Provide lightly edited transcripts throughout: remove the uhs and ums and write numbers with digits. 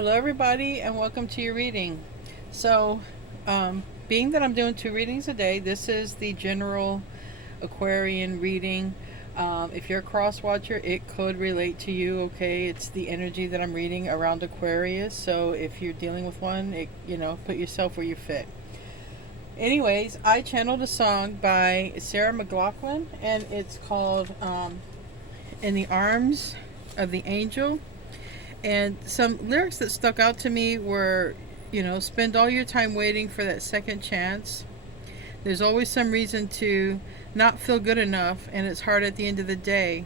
Hello, everybody, and welcome to your reading. So, being that I'm doing 2 readings a day, this is the general Aquarian reading. If you're a cross watcher, it could relate to you. Okay, it's the energy that I'm reading around Aquarius. So, if you're dealing with one, put yourself where you fit. Anyways, I channeled a song by Sarah McLachlan, and it's called "In the Arms of the Angel." And some lyrics that stuck out to me were, spend all your time waiting for that second chance. There's always some reason to not feel good enough, and it's hard at the end of the day.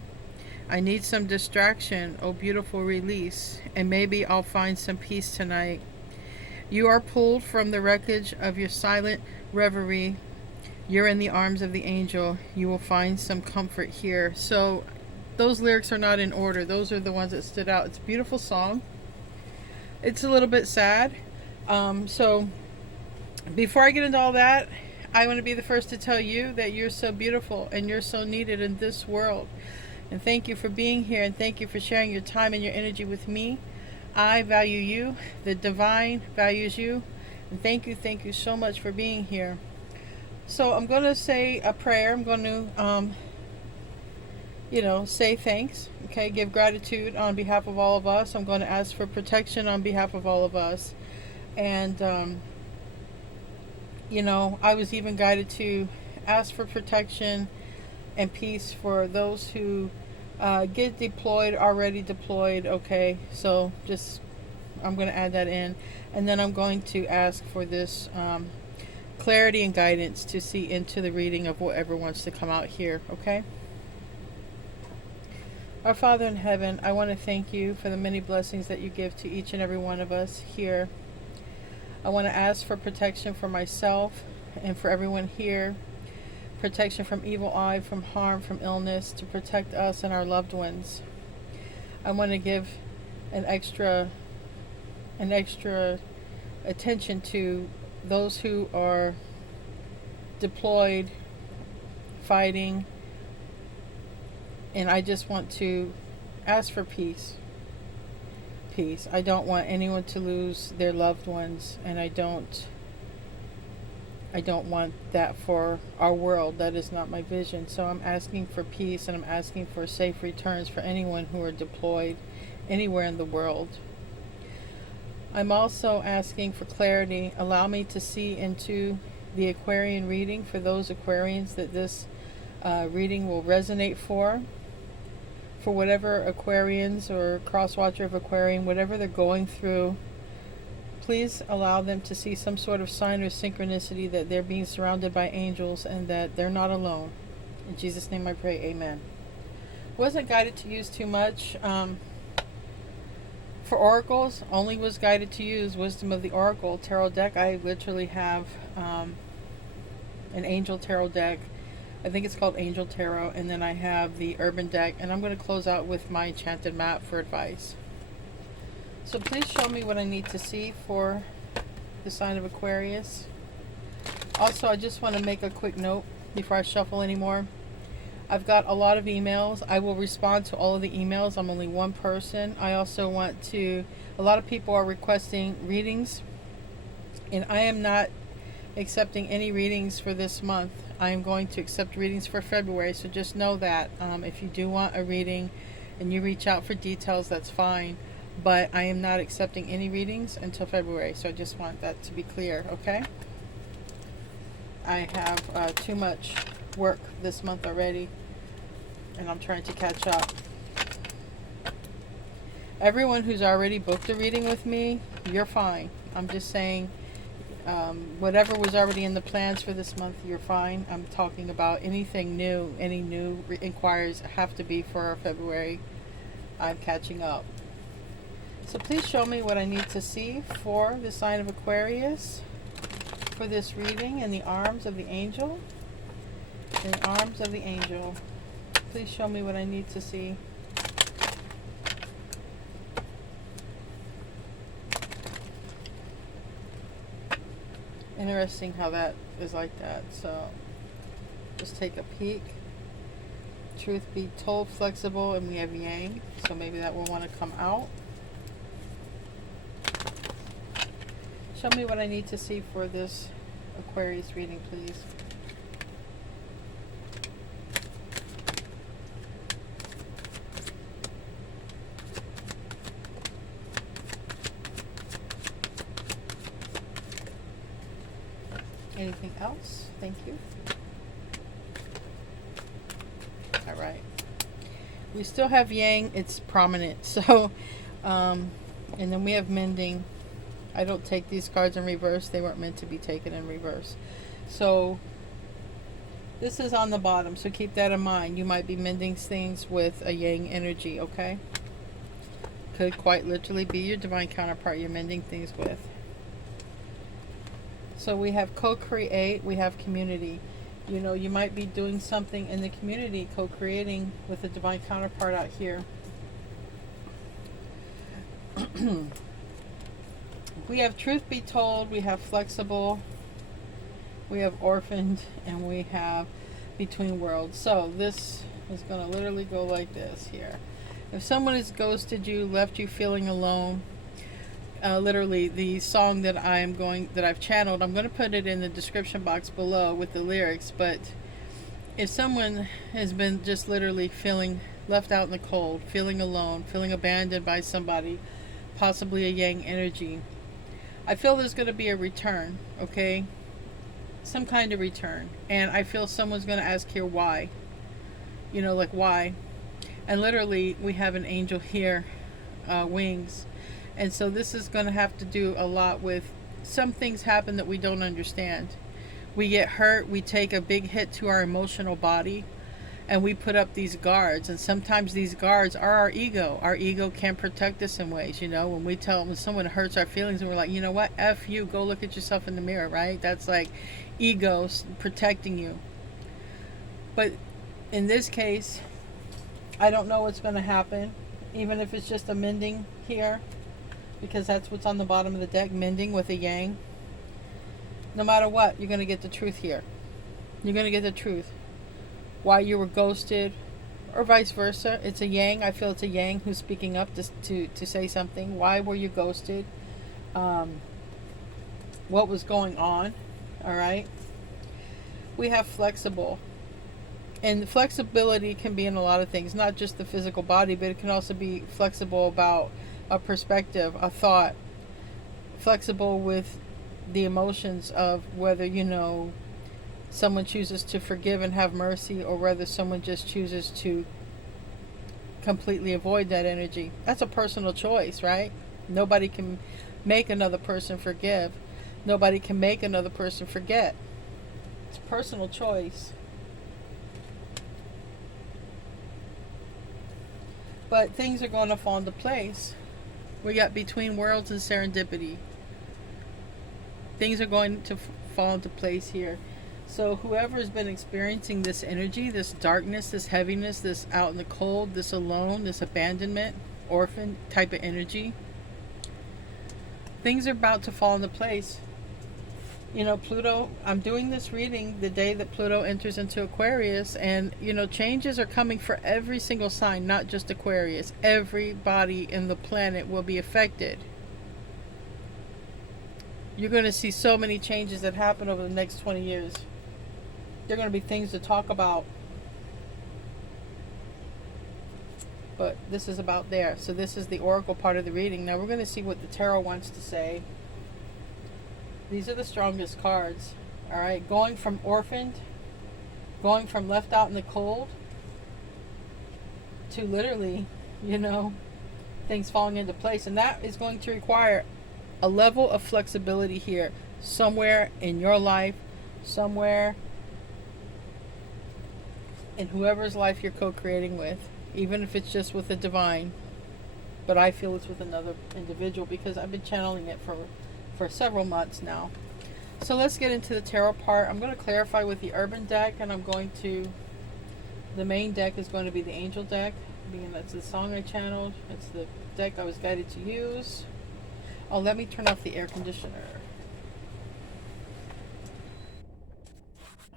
I need some distraction, oh beautiful release, and maybe I'll find some peace tonight. You are pulled from the wreckage of your silent reverie. You're in the arms of the angel. You will find some comfort here. So those lyrics are not in order. Those are the ones that stood out. It's a beautiful song. It's a little bit sad. So before I get into all that, I want to be the first to tell you that you're so beautiful and you're so needed in this world. And thank you for being here, and thank you for sharing your time and your energy with me. I value you. The divine values you. And thank you so much for being here. So I'm going to say a prayer. I'm going to say thanks, okay, give gratitude on behalf of all of us. I'm going to ask for protection on behalf of all of us. And, I was even guided to ask for protection and peace for those who get deployed, already deployed, okay? So I'm going to add that in. And then I'm going to ask for this clarity and guidance to see into the reading of whatever wants to come out here, okay? Our Father in heaven, I want to thank you for the many blessings that you give to each and every one of us here. I want to ask for protection for myself and for everyone here. Protection from evil eye, from harm, from illness, to protect us and our loved ones. I want to give an extra attention to those who are deployed, fighting. And I just want to ask for peace. Peace. I don't want anyone to lose their loved ones, and I don't want that for our world. That is not my vision. So I'm asking for peace, and I'm asking for safe returns for anyone who are deployed anywhere in the world. I'm also asking for clarity. Allow me to see into the Aquarian reading for those Aquarians that this reading will resonate for whatever Aquarians or cross-watcher of Aquarian, whatever they're going through. Please allow them to see some sort of sign or synchronicity that they're being surrounded by angels and that they're not alone. In Jesus' name I pray, amen. Wasn't guided to use too much. For oracles, only was guided to use Wisdom of the Oracle tarot deck. I literally have an angel tarot deck. I think it's called Angel Tarot, and then I have the Urban deck, and I'm going to close out with my enchanted map for advice. So please show me what I need to see for the sign of Aquarius. Also, I just want to make a quick note before I shuffle anymore. I've got a lot of emails. I will respond to all of the emails. I'm only one person. I also want to, a lot of people are requesting readings, and I am not accepting any readings for this month. I am going to accept readings for February, so just know that. If you do want a reading and you reach out for details, that's fine. But I am not accepting any readings until February, so I just want that to be clear, okay? I have too much work this month already, and I'm trying to catch up. Everyone who's already booked a reading with me, you're fine. I'm just saying, whatever was already in the plans for this month, you're fine. I'm talking about anything new. Any new inquiries have to be for February. I'm catching up. So please show me what I need to see for the sign of Aquarius for this reading. In the arms of the angel. In the arms of the angel. Please show me what I need to see. Interesting how that is like that. So just take a peek. Truth be told, flexible, and we have yang, so maybe that will want to come out. Show me what I need to see for this Aquarius reading, please. Anything else? Thank you. All right. We still have Yang. It's prominent. So, and then we have Mending. I don't take these cards in reverse. They weren't meant to be taken in reverse. So, this is on the bottom. So, keep that in mind. You might be mending things with a Yang energy, okay? Could quite literally be your divine counterpart you're mending things with. So we have co-create, we have community. You know, you might be doing something in the community, co-creating with a divine counterpart out here. We have truth be told, we have flexible, we have orphaned, and we have between worlds. So this is going to literally go like this here. If someone has ghosted you, left you feeling alone, literally the song that I've channeled, I'm going to put it in the description box below with the lyrics. But if someone has been just literally feeling left out in the cold, feeling alone, feeling abandoned by somebody, possibly a Yang energy, I feel there's going to be a return, okay? Some kind of return. And I feel someone's going to ask here why. You know, like why? And literally we have an angel here, wings. And so this is going to have to do a lot with some things happen that we don't understand. We get hurt, we take a big hit to our emotional body, and we put up these guards. And sometimes these guards are our ego. Our ego can protect us in ways, you know, when someone hurts our feelings and we're like, you know what, F you, go look at yourself in the mirror, right? That's like ego protecting you. But in this case, I don't know what's going to happen, even if it's just a mending here. Because that's what's on the bottom of the deck, mending with a Yang. No matter what, you're going to get the truth here. You're going to get the truth. Why you were ghosted, or vice versa. It's a Yang. I feel it's a Yang who's speaking up to say something. Why were you ghosted? What was going on? All right. We have flexible. And flexibility can be in a lot of things, not just the physical body, but it can also be flexible about a perspective, a thought, flexible with the emotions of whether, you know, someone chooses to forgive and have mercy, or whether someone just chooses to completely avoid that energy. That's a personal choice, right? Nobody can make another person forgive. Nobody can make another person forget. It's a personal choice. But things are going to fall into place. We got between worlds and serendipity. Things are going to fall into place here. So whoever's been experiencing this energy, this darkness, this heaviness, this out in the cold, this alone, this abandonment, orphan type of energy, things are about to fall into place. You know, Pluto, I'm doing this reading the day that Pluto enters into Aquarius, and, you know, changes are coming for every single sign, not just Aquarius. Everybody in the planet will be affected. You're going to see so many changes that happen over the next 20 years. There are going to be things to talk about. But this is about there. So this is the oracle part of the reading. Now we're going to see what the tarot wants to say. These are the strongest cards. All right, going from orphaned, going from left out in the cold, to literally, you know, things falling into place. And that is going to require a level of flexibility here, somewhere in your life, somewhere in whoever's life you're co-creating with, even if it's just with the divine. But I feel it's with another individual because I've been channeling it for several months now. So let's get into the tarot part. I'm going to clarify with the urban deck, and the main deck is going to be the angel deck, being that's the song I channeled. It's the deck I was guided to use. Oh, let me turn off the air conditioner.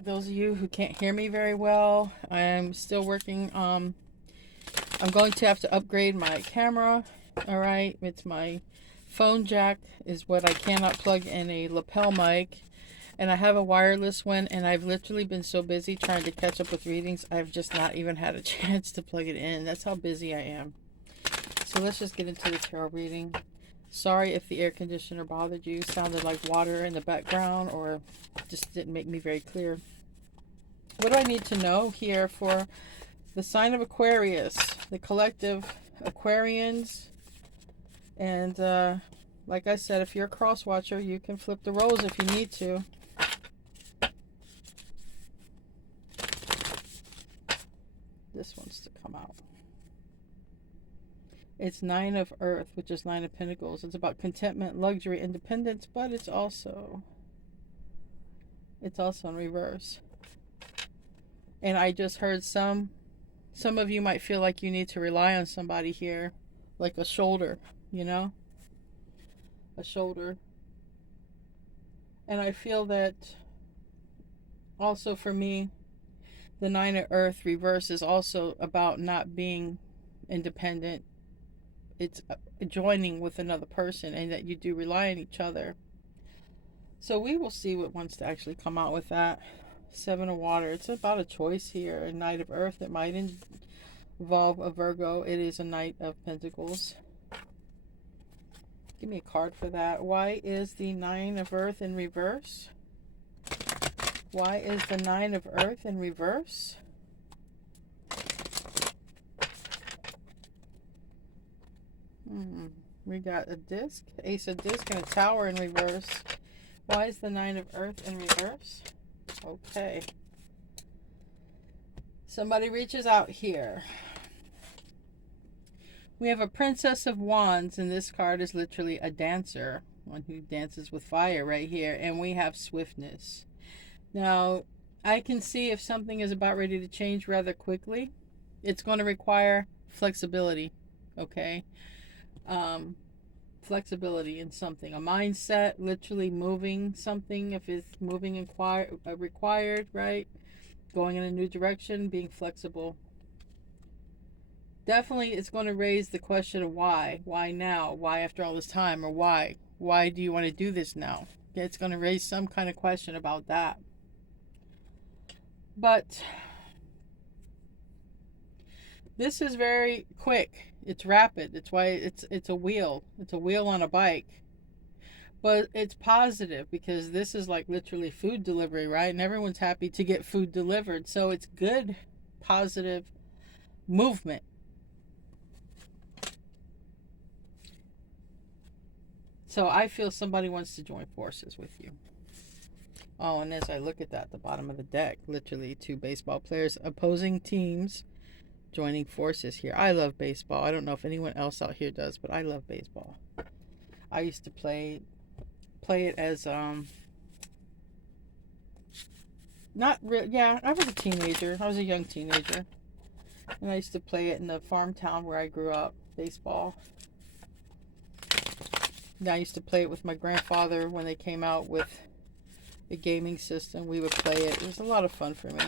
Those of you who can't hear me very well, I'm still working. I'm going to have to upgrade my camera. All right, it's my phone jack is what I cannot plug in a lapel mic. And I have a wireless one, and I've literally been so busy trying to catch up with readings, I've just not even had a chance to plug it in. That's how busy I am. So let's just get into the tarot reading. Sorry if the air conditioner bothered you, sounded like water in the background, or just didn't make me very clear. What do I need to know here for the sign of Aquarius, the collective Aquarians? And like I said, if you're a cross watcher, you can flip the roles if you need to. This one's to come out. It's Nine of Earth, which is Nine of Pentacles. It's about contentment, luxury, independence, but it's also in reverse. And I just heard some of you might feel like you need to rely on somebody here, like a shoulder, you know? A shoulder. And I feel that also for me, the Nine of Earth reverse is also about not being independent. It's joining with another person, and that you do rely on each other. So we will see what wants to actually come out with that. Seven of Water. It's about a choice here. A Knight of Earth. It might involve a Virgo. It is a Knight of Pentacles. Give me a card for that. Why is the Nine of Earth in reverse? Why is the Nine of Earth in reverse? We got a disc, Ace of Disc, and a Tower in reverse. Why is the Nine of Earth in reverse? Okay. Somebody reaches out here. We have a Princess of Wands, and this card is literally a dancer, one who dances with fire right here. And we have swiftness. Now, I can see if something is about ready to change rather quickly, it's going to require flexibility, okay? Flexibility in something. A mindset, literally moving something, if it's moving required, right? Going in a new direction, being flexible. Definitely it's going to raise the question of why. Why now? Why after all this time? Or why? Why do you want to do this now? It's going to raise some kind of question about that. But this is very quick. It's rapid. It's why it's a wheel. It's a wheel on a bike. But it's positive because this is like literally food delivery, right? And everyone's happy to get food delivered. So it's good, positive movement. So I feel somebody wants to join forces with you. Oh, and as I look at that, at the bottom of the deck, literally two baseball players, opposing teams, joining forces here. I love baseball. I don't know if anyone else out here does, but I love baseball. I used to play it as not really. Yeah, I was a teenager. I was a young teenager, and I used to play it in the farm town where I grew up. Baseball. And I used to play it with my grandfather when they came out with the gaming system. We would play it. It was a lot of fun for me.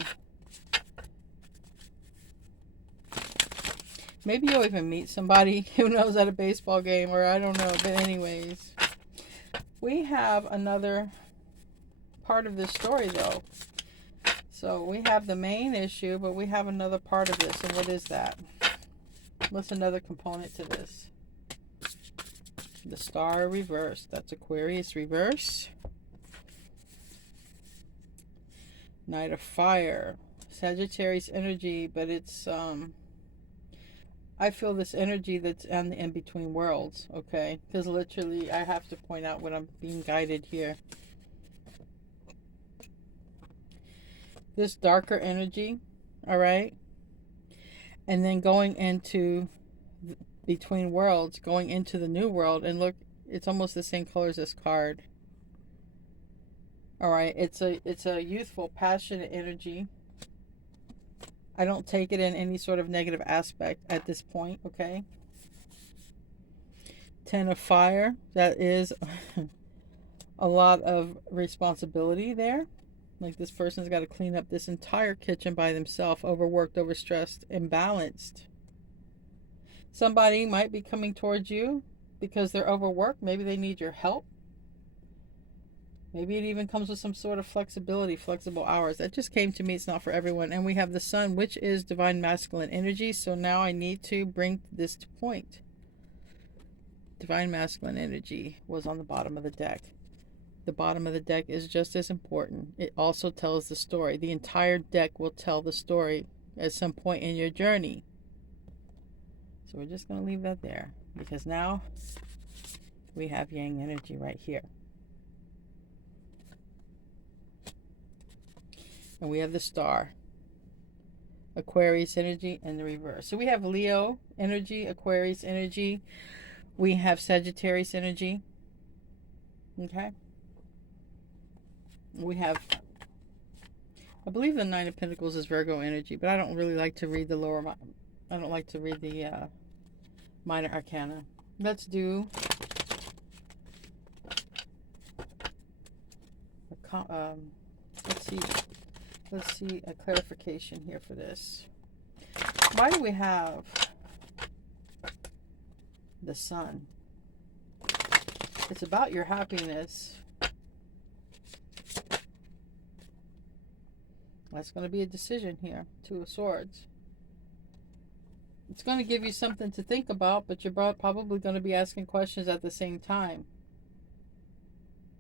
Maybe you'll even meet somebody who knows at a baseball game, or I don't know. But anyways, we have another part of this story, though. So we have the main issue, but we have another part of this. And what is that? What's another component to this? The Star reverse. That's Aquarius reverse. Knight of Fire. Sagittarius energy, but it's I feel this energy that's on the in-between worlds, okay? Because literally I have to point out what I'm being guided here. This darker energy, all right? And then going into between worlds, going into the new world, and look, it's almost the same color as this card. All right, it's a youthful, passionate energy. I don't take it in any sort of negative aspect at this point, okay? Ten of Fire, that is a lot of responsibility there. Like this person's got to clean up this entire kitchen by themselves, overworked, overstressed, imbalanced. Somebody might be coming towards you because they're overworked. Maybe they need your help. Maybe it even comes with some sort of flexibility, flexible hours. That just came to me. It's not for everyone. And we have the sun, which is divine masculine energy. So now I need to bring this to point. Divine masculine energy was on the bottom of the deck. The bottom of the deck is just as important. It also tells the story. The entire deck will tell the story at some point in your journey. So we're just going to leave that there, because now we have yang energy right here. And we have the star, Aquarius energy, and the reverse. So we have Leo energy, Aquarius energy. We have Sagittarius energy. Okay. We have, I believe the Nine of Pentacles is Virgo energy, but I don't really like to read the lower, I don't like to read the minor arcana. Let's do let's see a clarification here for this. Why do we have the sun? It's about your happiness. That's going to be a decision here. Two of Swords. It's going to give you something to think about, but you're probably going to be asking questions at the same time.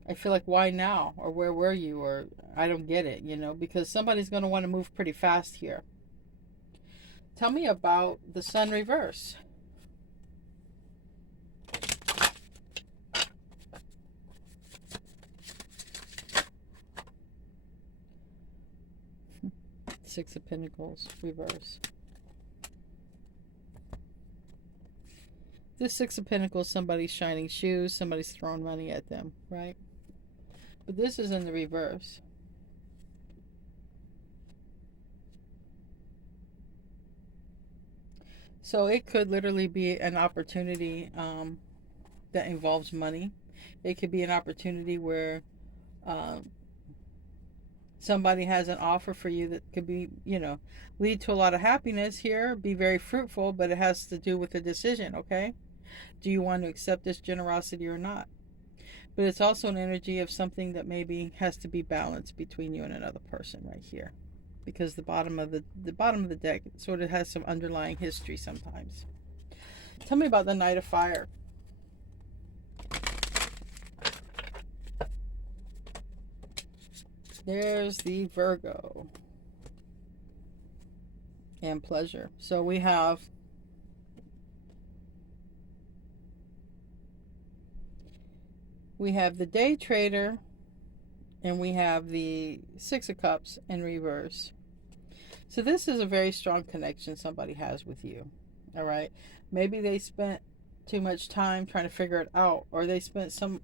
I feel like, why now? Or where were you? Or I don't get it, you know, because somebody's going to want to move pretty fast here. Tell me about the sun reverse. Six of Pentacles reverse. This Six of Pentacles, somebody's shining shoes, somebody's throwing money at them, right? But this is in the reverse. So it could literally be an opportunity that involves money. It could be an opportunity where somebody has an offer for you that could be, you know, lead to a lot of happiness here, be very fruitful, but it has to do with a decision, okay? Do you want to accept this generosity or not? But it's also an energy of something that maybe has to be balanced between you and another person right here, because the bottom of the deck sort of has some underlying history sometimes. Tell me about the Knight of Fire. There's the Virgo and pleasure. So we have the day trader, and we have the Six of Cups in reverse. So this is a very strong connection somebody has with you. All right. Maybe they spent too much time trying to figure it out, or they spent some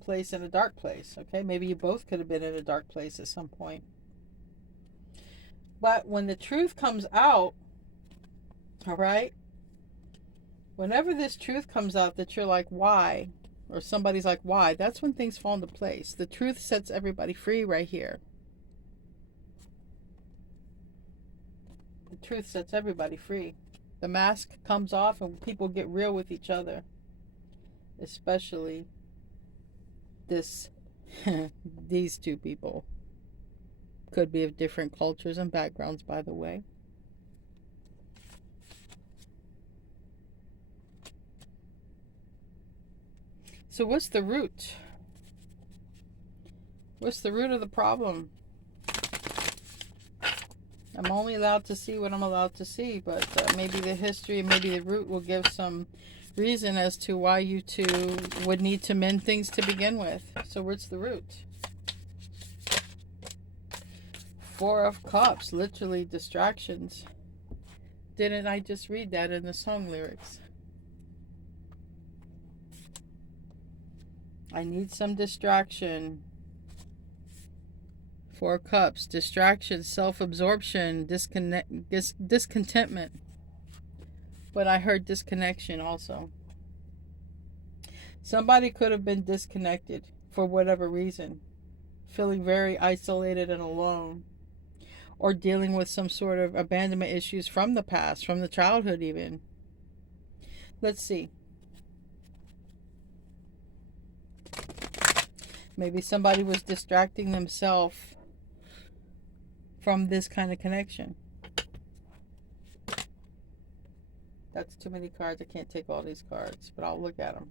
place in a dark place. Okay. Maybe you both could have been in a dark place at some point. But when the truth comes out, all right, whenever this truth comes out that you're like, why? Or somebody's like, why? That's when things fall into place. The truth sets everybody free right here. The truth sets everybody free. The mask comes off and people get real with each other. Especially these two people. Could be of different cultures and backgrounds, by the way. So what's the root? What's the root of the problem? I'm only allowed to see what I'm allowed to see, but maybe the history, maybe the root will give some reason as to why you two would need to mend things to begin with. So what's the root? Four of Cups, literally distractions. Didn't I just read that in the song lyrics? I need some distraction. Four Cups, distraction, self-absorption, discontentment. But I heard disconnection also. Somebody could have been disconnected for whatever reason, feeling very isolated and alone, or dealing with some sort of abandonment issues from the past, from the childhood even. Let's see. Maybe somebody was distracting themselves from this kind of connection. That's too many cards. I can't take all these cards, but I'll look at them.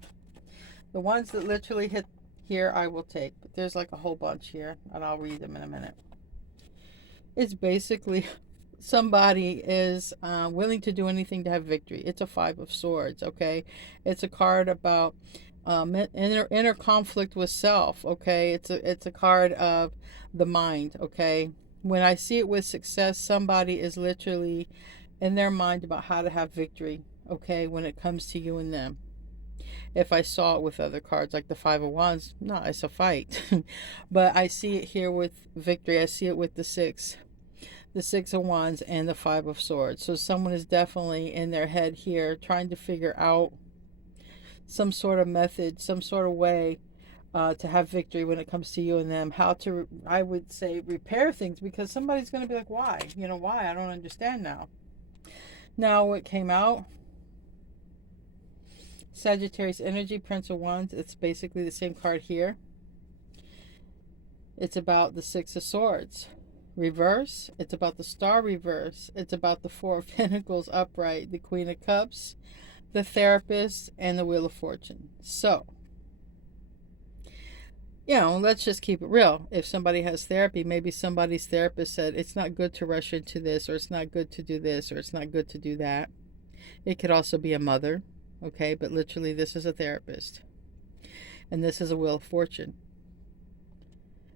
The ones that literally hit here, I will take. But there's like a whole bunch here, and I'll read them in a minute. It's basically somebody is willing to do anything to have victory. It's a Five of Swords, okay? It's a card about inner conflict with self, okay? It's a card of the mind, okay? When I see it with success, somebody is literally in their mind about how to have victory, okay, when it comes to you and them. If I saw it with other cards like the Five of Wands, no, it's a fight. But I see it here with victory. I see it with the Six of Wands and the Five of Swords. So someone is definitely in their head here trying to figure out some sort of method, some sort of way to have victory when it comes to you and them. How to, I would say, repair things, because somebody's going to be like, why? You know, why? I don't understand now. Now what came out? Sagittarius energy, Prince of Wands. It's basically the same card here. It's about the Six of Swords reverse. It's about the Star reverse. It's about the Four of Pentacles upright, the Queen of Cups, the Therapist, and the Wheel of Fortune. So, you know, let's just keep it real. If somebody has therapy, maybe somebody's therapist said it's not good to rush into this, or it's not good to do this, or it's not good to do that. It could also be a mother, okay? But literally, this is a therapist. And this is a Wheel of Fortune.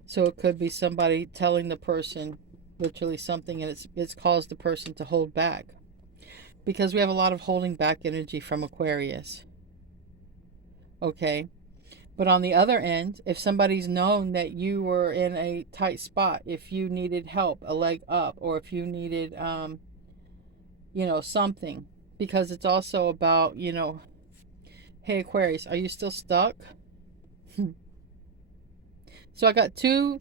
So it could be somebody telling the person literally something, and it's caused the person to hold back. Because we have a lot of holding back energy from Aquarius. Okay? But on the other end, if somebody's known that you were in a tight spot, if you needed help, a leg up, or if you needed, you know, something, because it's also about, you know, hey Aquarius, are you still stuck? So I got two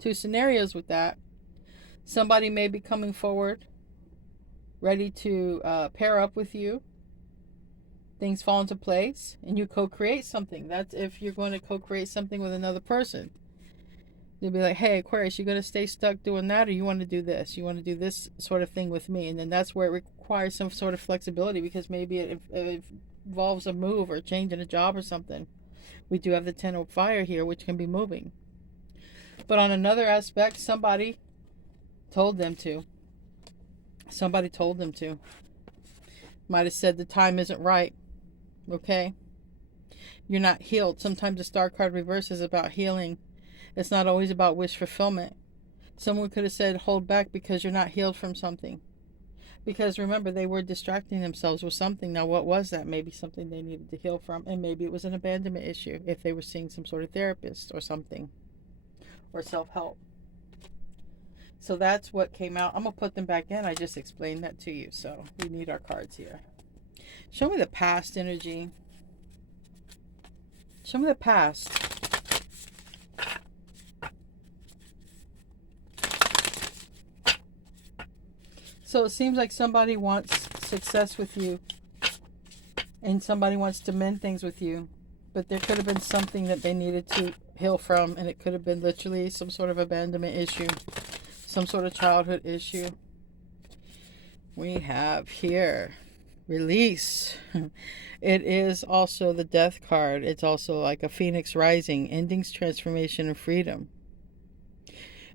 scenarios with that. Somebody may be coming forward, ready to pair up with you. Things fall into place and you co-create something. That's if you're going to co-create something with another person. They'll be like, hey Aquarius, you're going to stay stuck doing that, or you want to do this? You want to do this sort of thing with me? And then that's where it requires some sort of flexibility, because maybe it involves a move or change in a job or something. We do have the Ten of Fire here, which can be moving. But on another aspect, somebody told them to. Somebody told them to. Might have said the time isn't right. Okay? You're not healed. Sometimes the Star card reverse is about healing. It's not always about wish fulfillment. Someone could have said, hold back because you're not healed from something. Because remember, they were distracting themselves with something. Now, what was that? Maybe something they needed to heal from. And maybe it was an abandonment issue if they were seeing some sort of therapist or something. Or self-help. So that's what came out. I'm going to put them back in. I just explained that to you. So we need our cards here. Show me the past energy. Show me the past. So it seems like somebody wants success with you. And somebody wants to mend things with you. But there could have been something that they needed to heal from. And it could have been literally some sort of abandonment issue. Some sort of childhood issue. We have here release. It is also the Death card. It's also like a Phoenix rising, endings, transformation, and freedom.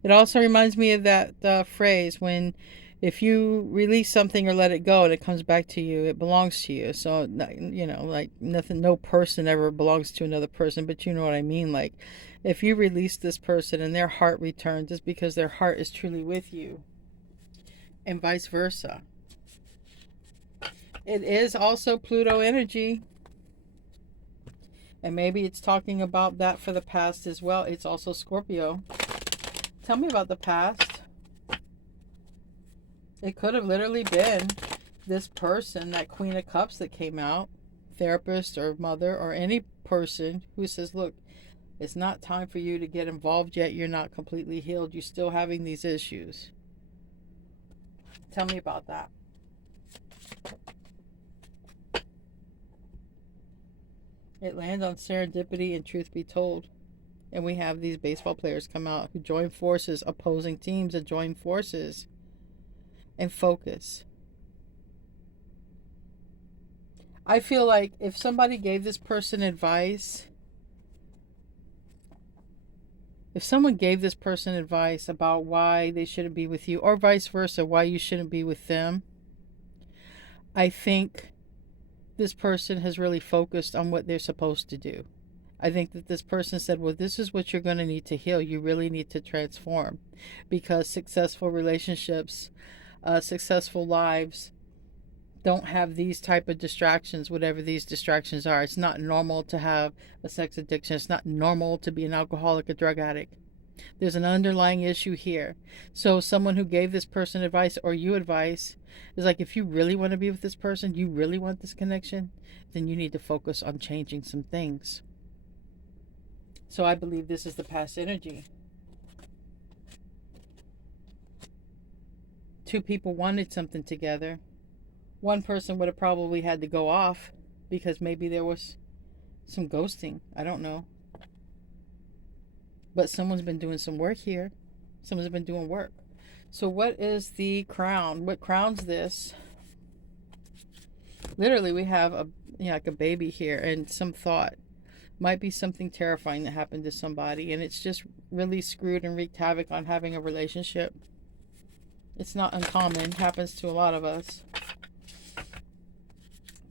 It also reminds me of that phrase when if you release something or let it go and it comes back to you, it belongs to you. So, you know, like nothing, no person ever belongs to another person, but you know what I mean? Like if you release this person and their heart returns, it's because their heart is truly with you, and vice versa. It is also Pluto energy. And maybe it's talking about that for the past as well. It's also Scorpio. Tell me about the past. It could have literally been this person, that Queen of Cups that came out, therapist or mother or any person who says, look, it's not time for you to get involved yet. You're not completely healed. You're still having these issues. Tell me about that. It lands on serendipity and truth be told. And we have these baseball players come out who join forces, opposing teams that join forces and focus. I feel like if somebody gave this person advice, if someone gave this person advice about why they shouldn't be with you, or vice versa, why you shouldn't be with them, I think this person has really focused on what they're supposed to do. I think that this person said, well, this is what you're going to need to heal. You really need to transform, because successful relationships, successful lives don't have these type of distractions, whatever these distractions are. It's not normal to have a sex addiction. It's not normal to be an alcoholic, a drug addict. There's an underlying issue here. So someone who gave this person advice, or you advice, is like, if you really want to be with this person, you really want this connection, then you need to focus on changing some things. So I believe this is the past energy. Two people wanted something together. One person would have probably had to go off because maybe there was some ghosting. I don't know. But someone's been doing some work here. Someone's been doing work. So what is the crown? What crowns this? Literally, we have like a baby here, and some thought. Might be something terrifying that happened to somebody, and it's just really screwed and wreaked havoc on having a relationship. It's not uncommon. It happens to a lot of us.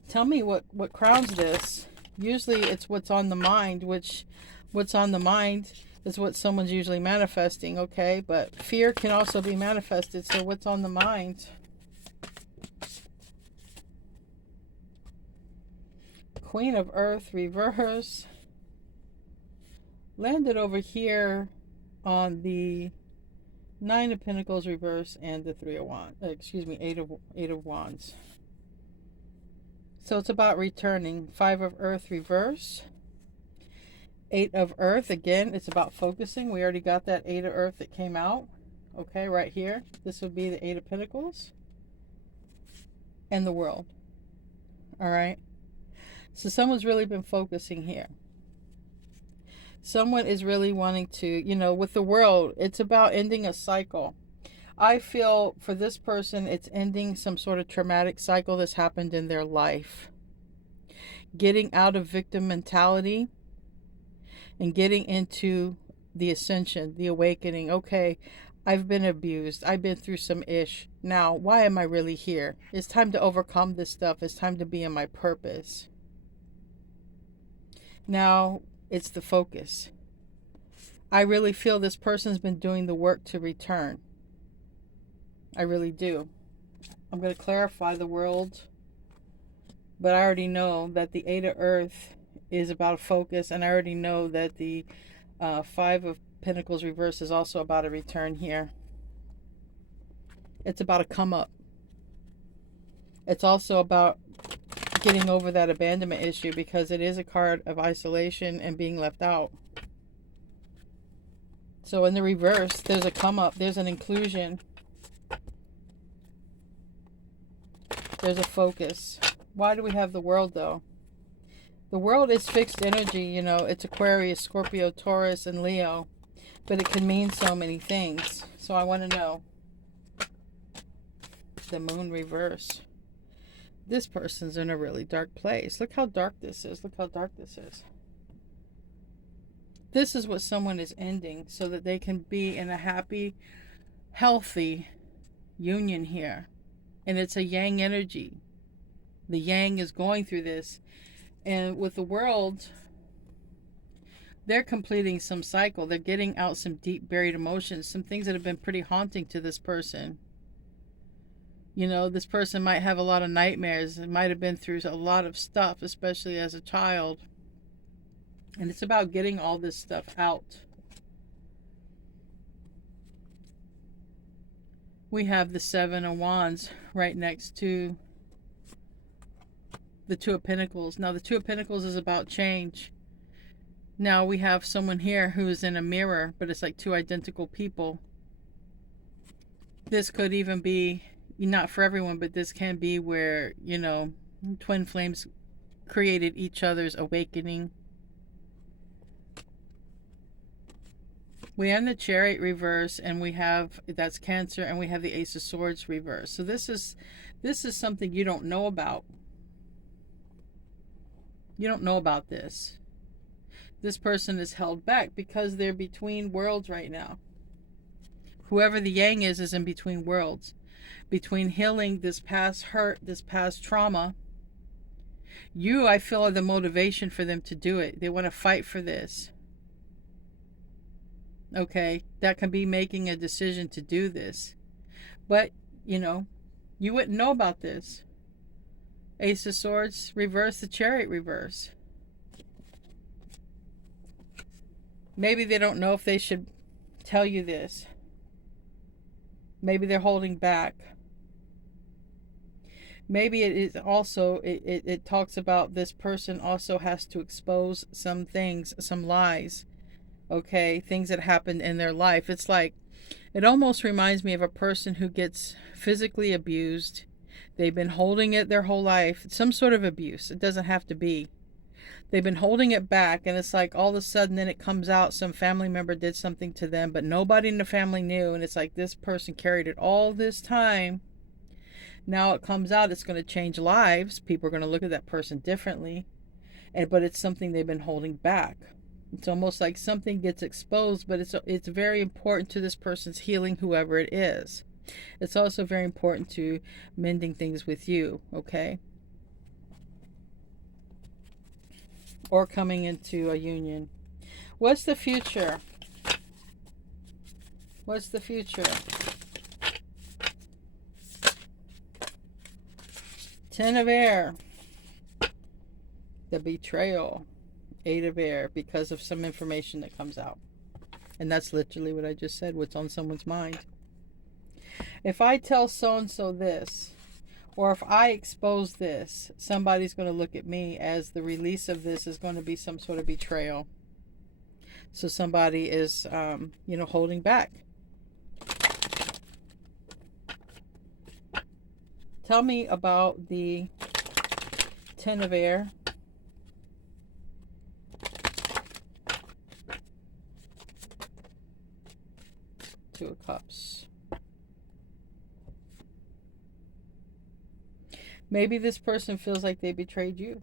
Tell me what crowns this. Usually it's what's on the mind, which what's on the mind is what someone's usually manifesting, okay? But fear can also be manifested, so what's on the mind? Queen of Earth, reverse. Landed over here on the Nine of Pentacles reverse and the Three of Wands. Eight of Wands. So it's about returning. Five of Earth reverse. Eight of Earth, again, it's about focusing. We already got that Eight of Earth that came out. Okay, right here. This would be the Eight of Pentacles. And the World. Alright. So someone's really been focusing here. Someone is really wanting to, with the World, it's about ending a cycle. I feel for this person, it's ending some sort of traumatic cycle that's happened in their life. Getting out of victim mentality and getting into the ascension, the awakening. Okay, I've been abused. I've been through some ish. Now, why am I really here? It's time to overcome this stuff. It's time to be in my purpose. Now, it's the focus. I really feel this person's been doing the work to return. I really do. I'm going to clarify the World. But I already know that the Eight of Earth is about focus. And I already know that the Five of Pentacles reverse is also about a return here. It's about a come up. It's also about getting over that abandonment issue, because it is a card of isolation and being left out. So in the reverse, there's a come up. There's an inclusion. There's a focus. Why do we have the World, though? The World is fixed energy. It's Aquarius, Scorpio, Taurus, and Leo. But it can mean so many things. So I want to know. The Moon reverse. This person's in a really dark place. Look how dark this is. Look how dark this is. This is what someone is ending so that they can be in a happy, healthy union here. And it's a yang energy. The yang is going through this. And with the World, they're completing some cycle. They're getting out some deep buried emotions. Some things that have been pretty haunting to this person. This person might have a lot of nightmares. It might have been through a lot of stuff, especially as a child. And it's about getting all this stuff out. We have the Seven of Wands right next to the Two of Pentacles. Now, the Two of Pentacles is about change. Now, we have someone here who is in a mirror, but it's like two identical people. This could even be, not for everyone, but this can be where, twin flames created each other's awakening. We have the Chariot reverse, and we have, that's Cancer, and we have the Ace of Swords reverse. So this is something you don't know about. You don't know about this. This person is held back because they're between worlds right now. Whoever the Yang is in between worlds. Between healing this past hurt, this past trauma. You, I feel, are the motivation for them to do it. They want to fight for this. Okay, that can be making a decision to do this. But, you know, you wouldn't know about this. Ace of Swords reverse, the Chariot reverse. Maybe they don't know if they should tell you this. Maybe they're holding back. Maybe it is also, it talks about this person also has to expose some things, some lies. Okay, things that happened in their life. It's like, it almost reminds me of a person who gets physically abused. They've been holding it their whole life. Some sort of abuse. It doesn't have to be. They've been holding it back, and it's like all of a sudden then it comes out, some family member did something to them, but nobody in the family knew, and it's like this person carried it all this time. Now it comes out, it's going to change lives. People are going to look at that person differently, but it's something they've been holding back. It's almost like something gets exposed, but it's very important to this person's healing, whoever it is. It's also very important to mending things with you, okay? Or coming into a union. What's the future? What's the future? Ten of Air. The betrayal. Eight of Air, because of some information that comes out. And that's literally what I just said, what's on someone's mind. If I tell so-and-so this, or if I expose this, somebody's going to look at me as the release of this is going to be some sort of betrayal. So somebody is, holding back. Tell me about the Ten of Air. Two of Cups. Maybe this person feels like they betrayed you.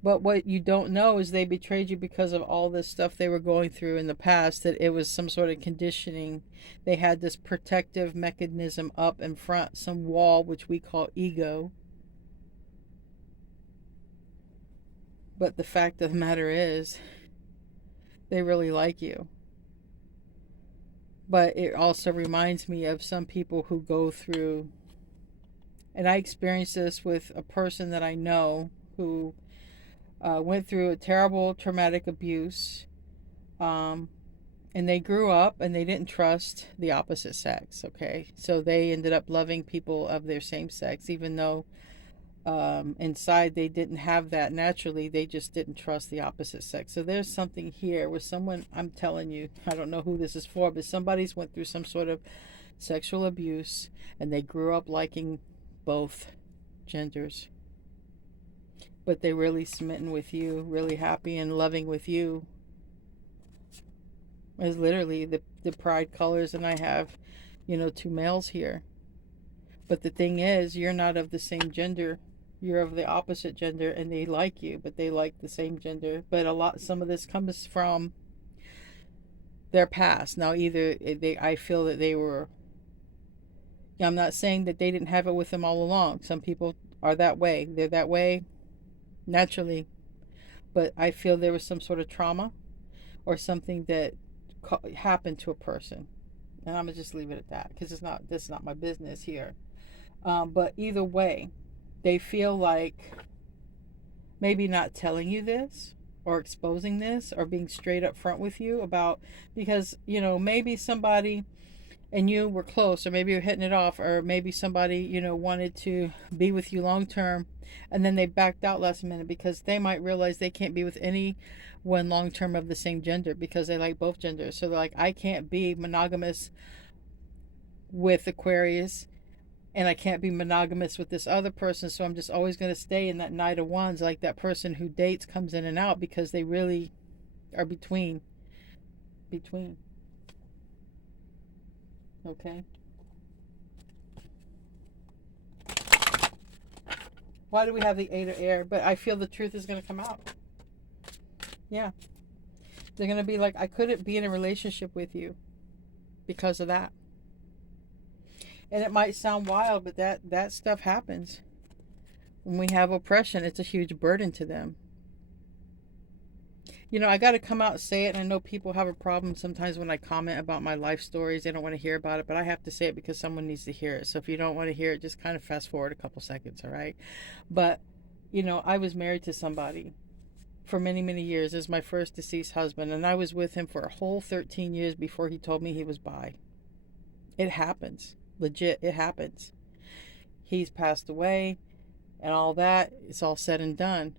But what you don't know is they betrayed you because of all this stuff they were going through in the past, that it was some sort of conditioning. They had this protective mechanism up in front, some wall, which we call ego. But the fact of the matter is, they really like you. But it also reminds me of some people who go through, and I experienced this with a person that I know who went through a terrible traumatic abuse, and they grew up and they didn't trust the opposite sex, okay? So they ended up loving people of their same sex, even though inside they didn't have that naturally. They just didn't trust the opposite sex. So there's something here with someone, I'm telling you, I don't know who this is for, but somebody's went through some sort of sexual abuse and they grew up liking both genders, but they really smitten with you, really happy and loving with you. Is literally the pride colors, and I have, two males here. But the thing is, you're not of the same gender. You're of the opposite gender, and they like you, but they like the same gender. But some of this comes from their past. Now, either I feel that they were, I'm not saying that they didn't have it with them all along. Some people are that way. They're that way naturally. But I feel there was some sort of trauma or something that happened to a person. And I'm going to just leave it at that, because this is not my business here. But either way, they feel like maybe not telling you this or exposing this or being straight up front with you about, because, maybe somebody and you were close, or maybe you're hitting it off, or maybe somebody, wanted to be with you long term, and then they backed out last minute because they might realize they can't be with anyone long term of the same gender because they like both genders. So they're like, I can't be monogamous with Aquarius, and I can't be monogamous with this other person, so I'm just always going to stay in that Knight of Wands, like that person who dates, comes in and out, because they really are between. between. Okay? Why do we have the Eight of Air? But I feel the truth is going to come out. Yeah. They're going to be like, I couldn't be in a relationship with you because of that. And it might sound wild, but that stuff happens. When we have oppression, it's a huge burden to them. You know, I got to come out and say it. And I know people have a problem sometimes when I comment about my life stories. They don't want to hear about it, but I have to say it because someone needs to hear it. So if you don't want to hear it, just kind of fast forward a couple seconds, all right? But, you know, I was married to somebody for many, many years as my first deceased husband. And I was with him for a whole 13 years before he told me he was bi. It happens. Legit, it happens. He's passed away and all that. It's all said and done.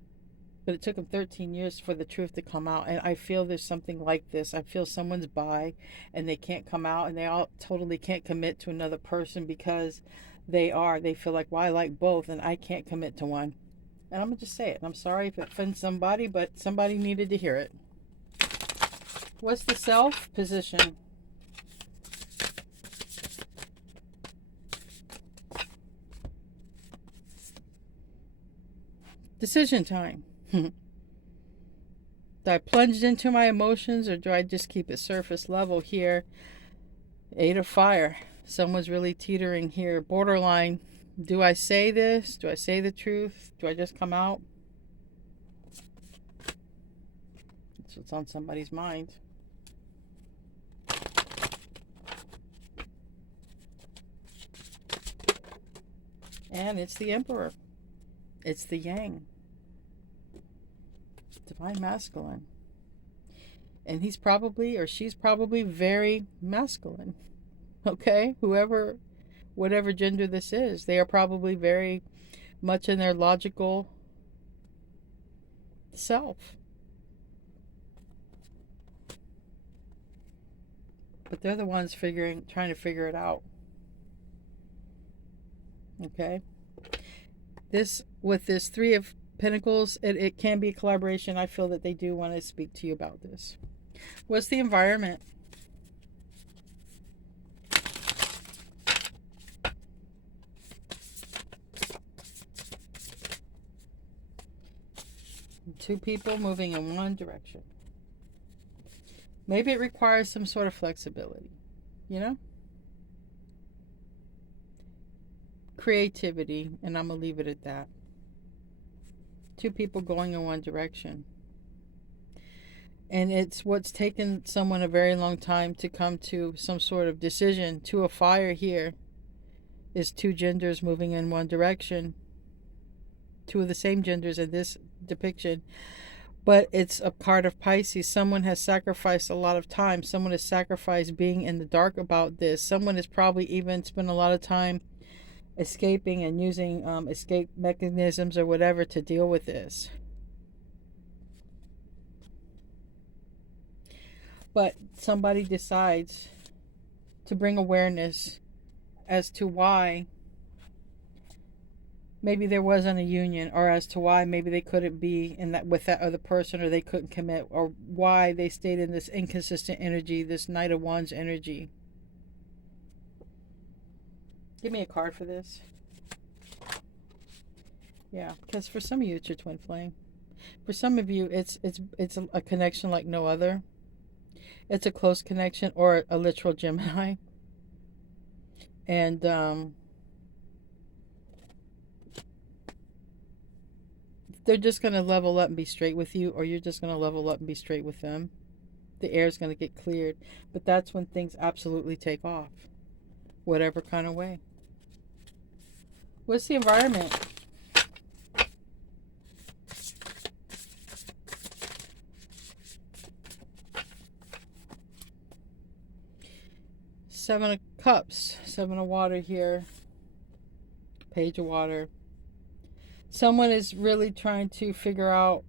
But it took him 13 years for the truth to come out. And I feel there's something like this. I feel someone's bi and they can't come out and they all totally can't commit to another person because they feel like, well, I like both and I can't commit to one. And I'm going to just say it. I'm sorry if it offends somebody, but somebody needed to hear it. What's the self position? Decision time. Do I plunge into my emotions or do I just keep it surface level here? Eight of Fire. Someone's really teetering here. Borderline. Do I say this? Do I say the truth? Do I just come out? That's what's on somebody's mind. And it's the Emperor. It's the Yang. Divine Masculine. And he's probably, or she's probably very masculine. Okay? Whatever gender this is, they are probably very much in their logical self. But they're the ones trying to figure it out. Okay? With this Three of Pentacles, it can be a collaboration. I feel that they do want to speak to you about this. What's the environment? Two people moving in one direction. Maybe it requires some sort of flexibility, you know? Creativity, and I'm going to leave it at that. Two people going in one direction. And it's what's taken someone a very long time to come to some sort of decision. Two of Fire here is two genders moving in one direction. Two of the same genders in this depiction. But it's a card of Pisces. Someone has sacrificed a lot of time. Someone has sacrificed being in the dark about this. Someone has probably even spent a lot of time escaping and using escape mechanisms or whatever to deal with this. But somebody decides to bring awareness as to why maybe there wasn't a union, or as to why maybe they couldn't be in that with that other person, or they couldn't commit, or why they stayed in this inconsistent energy, this Knight of Wands energy. Give me a card for this. Yeah, because for some of you, it's your twin flame. For some of you, it's a connection like no other. It's a close connection or a literal Gemini. And they're just going to level up and be straight with you, or you're just going to level up and be straight with them. The air is going to get cleared. But that's when things absolutely take off. Whatever kind of way. What's the environment? Seven of Cups. Seven of Water here. Page of Water. Someone is really trying to figure out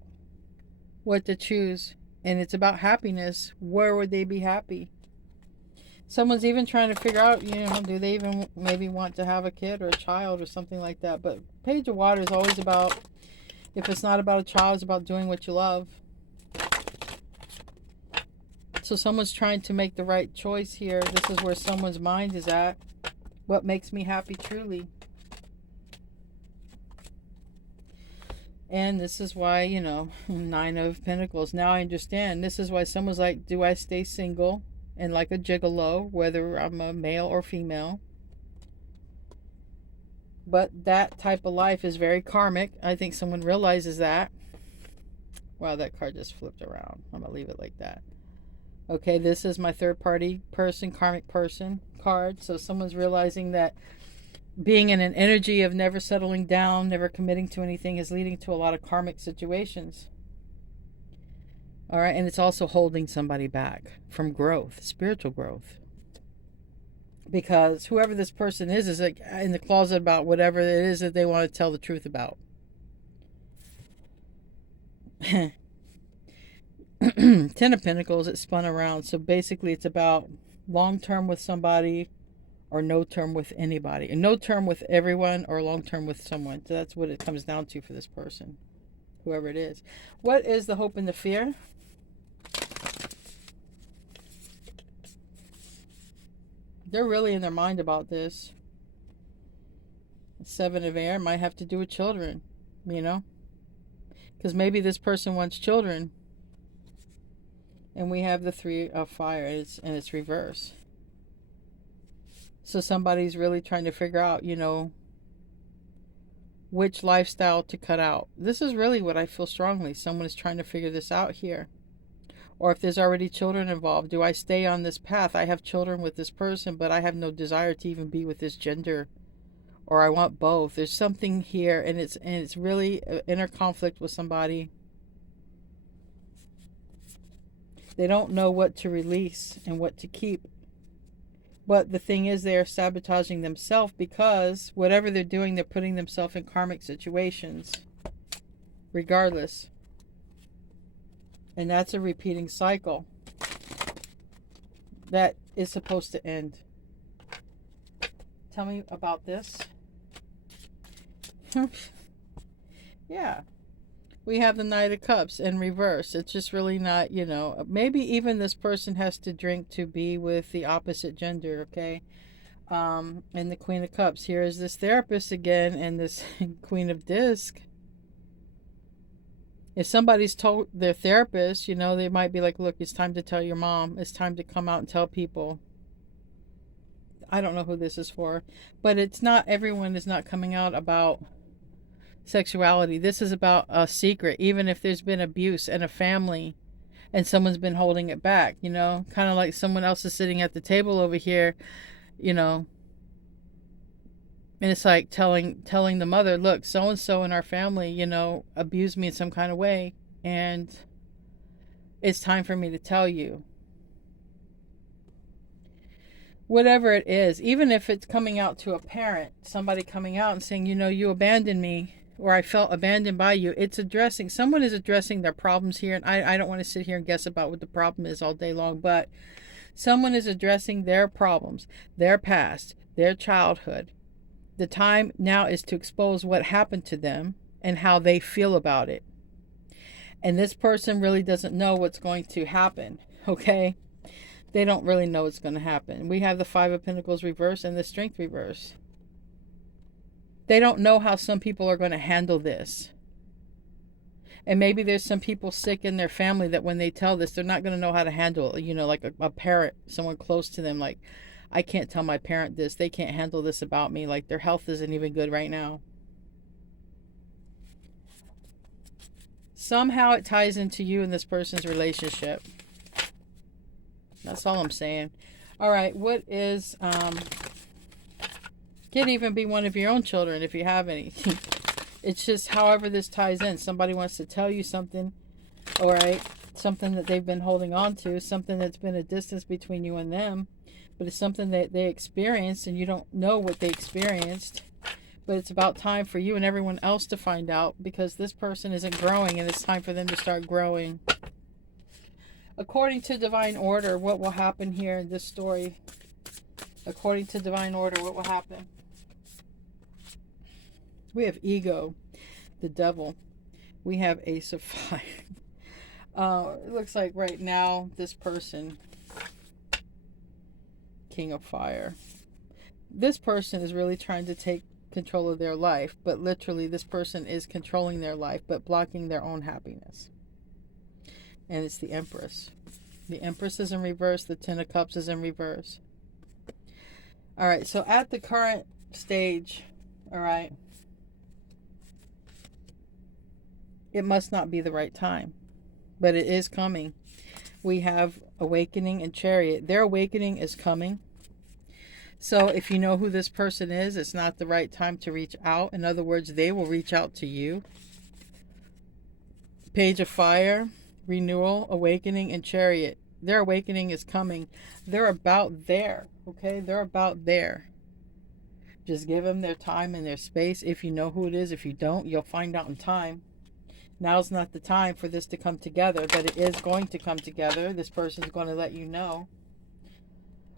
what to choose. And it's about happiness. Where would they be happy? Someone's even trying to figure out, do they even maybe want to have a kid or a child or something like that. But Page of Water is always about, if it's not about a child, it's about doing what you love. So someone's trying to make the right choice here. This is where someone's mind is at. What makes me happy truly? And this is why, you know, Nine of Pentacles. Now I understand. This is why someone's like, do I stay single and like a gigolo, whether I'm a male or female? But that type of life is very karmic. I think someone realizes that. Wow, that card just flipped around. I'm going to leave it like that. Okay, this is my third party person, karmic person card. So someone's realizing that being in an energy of never settling down, never committing to anything is leading to a lot of karmic situations. All right, and it's also holding somebody back from growth, spiritual growth. Because whoever this person is like in the closet about whatever it is that they want to tell the truth about. Ten of Pentacles, it spun around. So basically it's about long term with somebody or no term with anybody. And no term with everyone or long term with someone. So that's what it comes down to for this person. Whoever it is. What is the hope and the fear? They're really in their mind about this. Seven of Air might have to do with children, you know? Because maybe this person wants children. And we have the Three of Fire, and it's reverse. So somebody's really trying to figure out, you know, which lifestyle to cut out. This is really what I feel strongly. Someone is trying to figure this out here. Or if there's already children involved, do I stay on this path? I have children with this person, but I have no desire to even be with this gender. Or I want both. There's something here, and it's really an inner conflict with somebody. They don't know what to release and what to keep. But the thing is, they are sabotaging themselves because whatever they're doing, they're putting themselves in karmic situations. Regardless. And that's a repeating cycle. That is supposed to end. Tell me about this. Yeah. We have the Knight of Cups in reverse. It's just really not, you know, maybe even this person has to drink to be with the opposite gender, okay? And the Queen of Cups. Here is this therapist again and this Queen of Disc. If somebody's told their therapist, you know, they might be like, look, it's time to tell your mom. It's time to come out and tell people. I don't know who this is for. But it's not, everyone is not coming out about sexuality. This is about a secret. Even if there's been abuse in a family and someone's been holding it back, you know, kind of like someone else is sitting at the table over here, you know, and it's like telling the mother, look, so and so in our family, you know, abused me in some kind of way, and it's time for me to tell you. Whatever it is, even if it's coming out to a parent, somebody coming out and saying, you know, you abandoned me, or I felt abandoned by you. It's addressing, someone is addressing their problems here. And I don't want to sit here and guess about what the problem is all day long, but someone is addressing their problems, their past, their childhood. The time now is to expose what happened to them and how they feel about it. And this person really doesn't know what's going to happen, okay? They don't really know what's going to happen. We have the Five of Pentacles reverse and the Strength reverse. They don't know how some people are going to handle this. And maybe there's some people sick in their family that when they tell this, they're not going to know how to handle it. You know, like a parent, someone close to them, like, I can't tell my parent this. They can't handle this about me. Like, their health isn't even good right now. Somehow it ties into you and this person's relationship. That's all I'm saying. All right, what is... Could even be one of your own children if you have any. It's just however this ties in. Somebody wants to tell you something, all right, something that they've been holding on to, something that's been a distance between you and them, but it's something that they experienced and you don't know what they experienced. But it's about time for you and everyone else to find out, because this person isn't growing and it's time for them to start growing. According to divine order, what will happen here in this story? According to divine order, what will happen? We have ego, the devil. We have Ace of Fire. It looks like right now this person, King of Fire, this person is really trying to take control of their life, but literally this person is controlling their life but blocking their own happiness. And it's the Empress. The Empress is in reverse. The Ten of Cups is in reverse. All right, so at the current stage, all right, it must not be the right time, but it is coming. We have Awakening and Chariot. Their awakening is coming. So if you know who this person is, it's not the right time to reach out. In other words, they will reach out to you. Page of Fire, Renewal, Awakening, and Chariot. Their awakening is coming. They're about there, okay? They're about there. Just give them their time and their space. If you know who it is, if you don't, you'll find out in time. Now's not the time for this to come together, but it is going to come together. This person's going to let you know.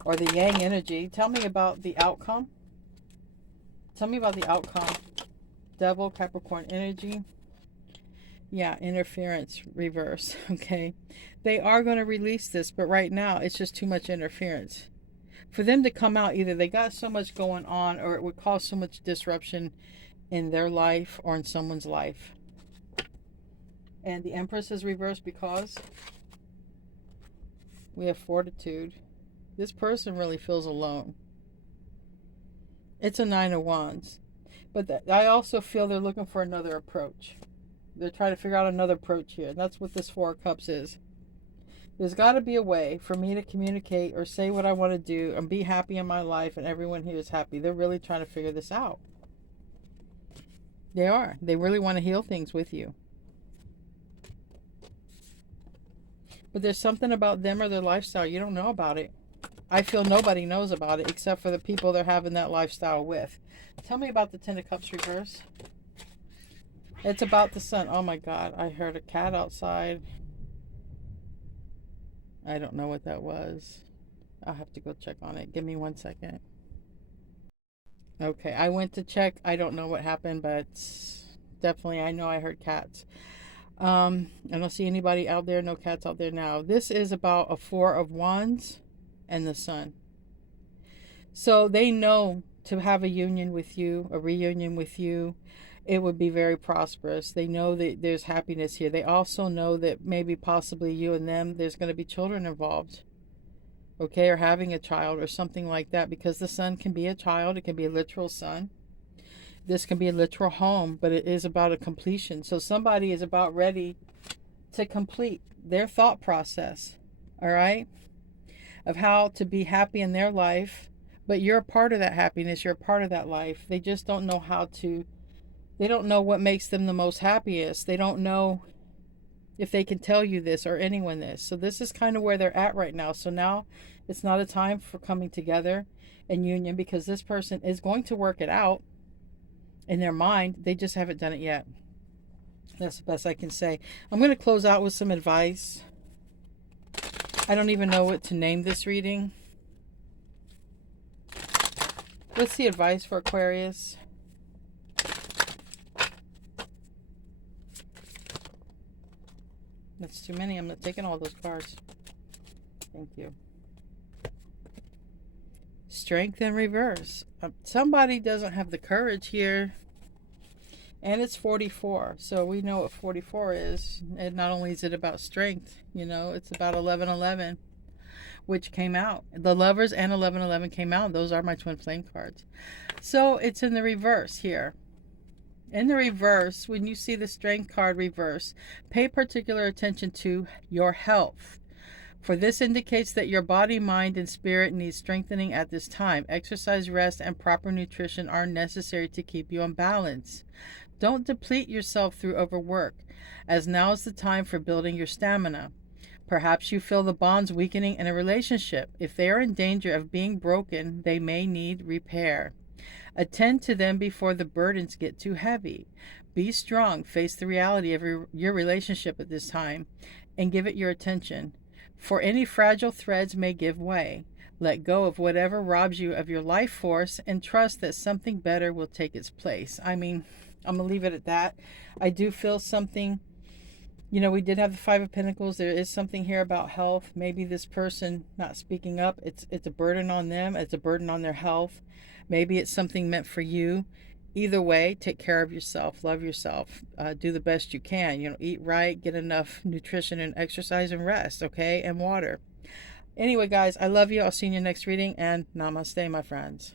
Or the Yang energy. Tell me about the outcome. Tell me about the outcome. Devil, Capricorn energy. Yeah, interference, reverse. Okay. They are going to release this, but right now it's just too much interference. For them to come out, either they got so much going on or it would cause so much disruption in their life or in someone's life. And the Empress is reversed because we have Fortitude. This person really feels alone. It's a Nine of Wands. But I also feel they're looking for another approach. They're trying to figure out another approach here. And that's what this Four of Cups is. There's got to be a way for me to communicate or say what I want to do and be happy in my life and everyone here is happy. They're really trying to figure this out. They are. They really want to heal things with you. But there's something about them or their lifestyle. You don't know about it. I feel nobody knows about it except for the people they're having that lifestyle with. Tell me about the Ten of Cups reverse. It's about the Sun. Oh my God. I heard a cat outside. I don't know what that was. I'll have to go check on it. Give me 1 second. Okay. I went to check. I don't know what happened, but definitely I know I heard cats. I don't see anybody out there. No cats out there now. This is about a Four of Wands and the Sun. So they know to have a union with you, a reunion with you, it would be very prosperous. They know that there's happiness here. They also know that maybe possibly you and them, there's going to be children involved. Okay, or having a child or something like that, because the Sun can be a child. It can be a literal son. This can be a literal home, but it is about a completion. So somebody is about ready to complete their thought process, all right, of how to be happy in their life. But you're a part of that happiness. You're a part of that life. They just don't know how to, they don't know what makes them the most happiest. They don't know if they can tell you this or anyone this. So this is kind of where they're at right now. So now it's not a time for coming together and union, because this person is going to work it out in their mind. They just haven't done it yet. That's the best I can say. I'm going to close out with some advice. I don't even know what to name this reading. What's the advice for Aquarius? That's too many. I'm not taking all those cards. Thank you. Strength in reverse. Somebody doesn't have the courage here. And it's 44. So we know what 44 is. And not only is it about strength, you know, it's about 1111, which came out. The Lovers and 1111 came out. Those are my twin flame cards. So it's in the reverse here. In the reverse, when you see the Strength card reverse, pay particular attention to your health. For this indicates that your body, mind, and spirit needs strengthening at this time. Exercise, rest, and proper nutrition are necessary to keep you in balance. Don't deplete yourself through overwork, as now is the time for building your stamina. Perhaps you feel the bonds weakening in a relationship. If they are in danger of being broken, they may need repair. Attend to them before the burdens get too heavy. Be strong. Face the reality of your relationship at this time and give it your attention. For any fragile threads may give way. Let go of whatever robs you of your life force and trust that something better will take its place. I mean, I'm going to leave it at that. I do feel something You know, we did have the Five of Pentacles. There is something here about health. Maybe this person not speaking up, it's a burden on them. It's a burden on their health. Maybe it's something meant for you. Either way, take care of yourself, love yourself, do the best you can. You know, eat right, get enough nutrition and exercise and rest, okay, and water. Anyway, guys, I love you. I'll see you in your next reading, and namaste, my friends.